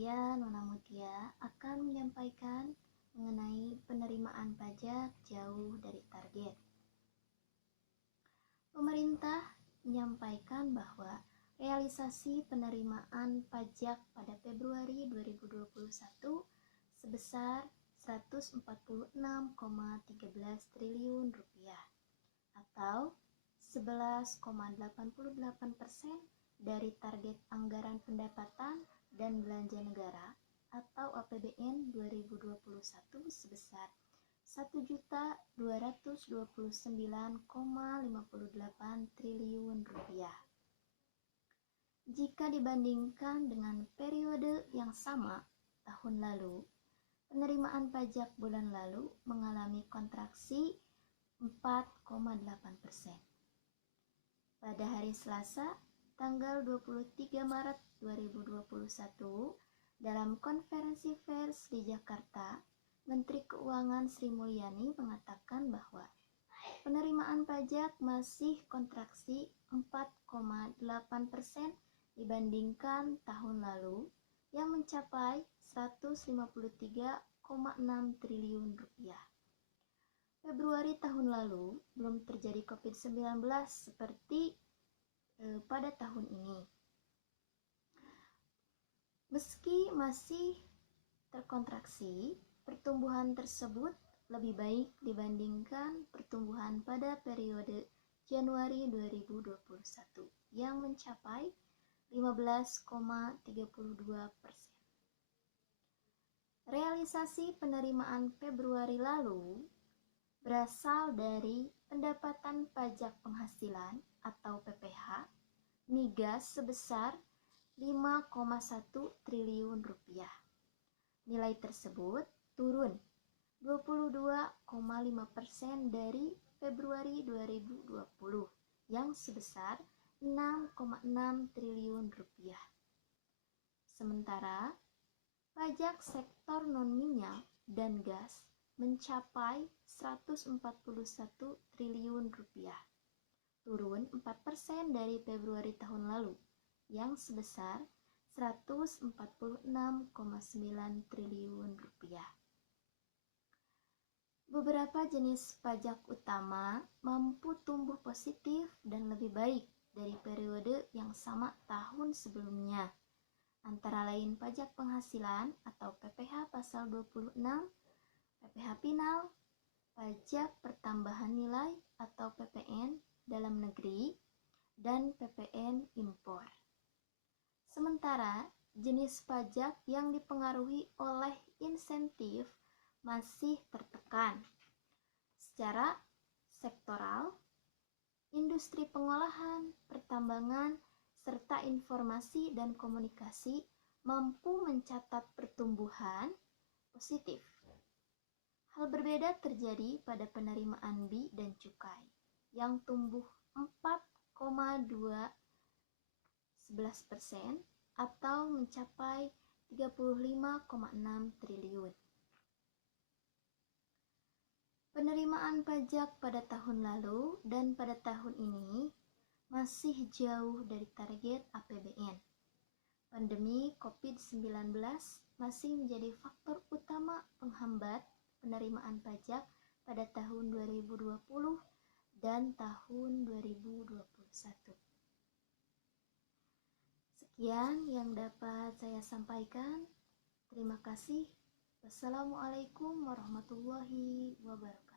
Saya Nona Mutia akan menyampaikan mengenai penerimaan pajak jauh dari target. Pemerintah menyampaikan bahwa realisasi penerimaan pajak pada Februari 2021 sebesar 146,13 triliun rupiah atau 11,88% dari target anggaran pendapatan dan belanja negara atau APBN 2021 sebesar 1.229,58 triliun rupiah. Jika dibandingkan dengan periode yang sama tahun lalu, penerimaan pajak bulan lalu mengalami kontraksi 4,8%. Pada hari Selasa, tanggal 23 Maret 2021, dalam konferensi pers di Jakarta, Menteri Keuangan Sri Mulyani mengatakan bahwa penerimaan pajak masih kontraksi 4,8% dibandingkan tahun lalu yang mencapai 153,6 triliun rupiah. Februari tahun lalu belum terjadi COVID-19 seperti pada tahun ini. Meski masih terkontraksi, pertumbuhan tersebut lebih baik dibandingkan pertumbuhan pada periode Januari 2021 yang mencapai 15,32%. Realisasi penerimaan Februari lalu berasal dari pendapatan pajak penghasilan atau PPH migas sebesar 5,1 triliun rupiah. Nilai tersebut turun 22,5% dari Februari 2020 yang sebesar 6,6 triliun rupiah. Sementara pajak sektor non-minyak dan gas mencapai 141 triliun rupiah, turun 4% dari Februari tahun lalu yang sebesar 146,9 triliun rupiah. Beberapa jenis pajak utama mampu tumbuh positif dan lebih baik dari periode yang sama tahun sebelumnya, antara lain pajak penghasilan atau PPH pasal 26, PPH Pinal, pajak pertambahan nilai atau PPN dalam negeri, dan PPN impor. Sementara jenis pajak yang dipengaruhi oleh insentif masih tertekan. Secara sektoral, industri pengolahan, pertambangan, serta informasi dan komunikasi mampu mencatat pertumbuhan positif. Hal berbeda terjadi pada penerimaan BI dan cukai yang tumbuh 4,11% atau mencapai 35,6 triliun. Penerimaan pajak pada tahun lalu dan pada tahun ini masih jauh dari target APBN. Pandemi COVID-19 masih menjadi faktor utama penghambat penerimaan pajak pada tahun 2020 dan tahun 2021. Sekian yang dapat saya sampaikan. Terima kasih. Wassalamualaikum warahmatullahi wabarakatuh.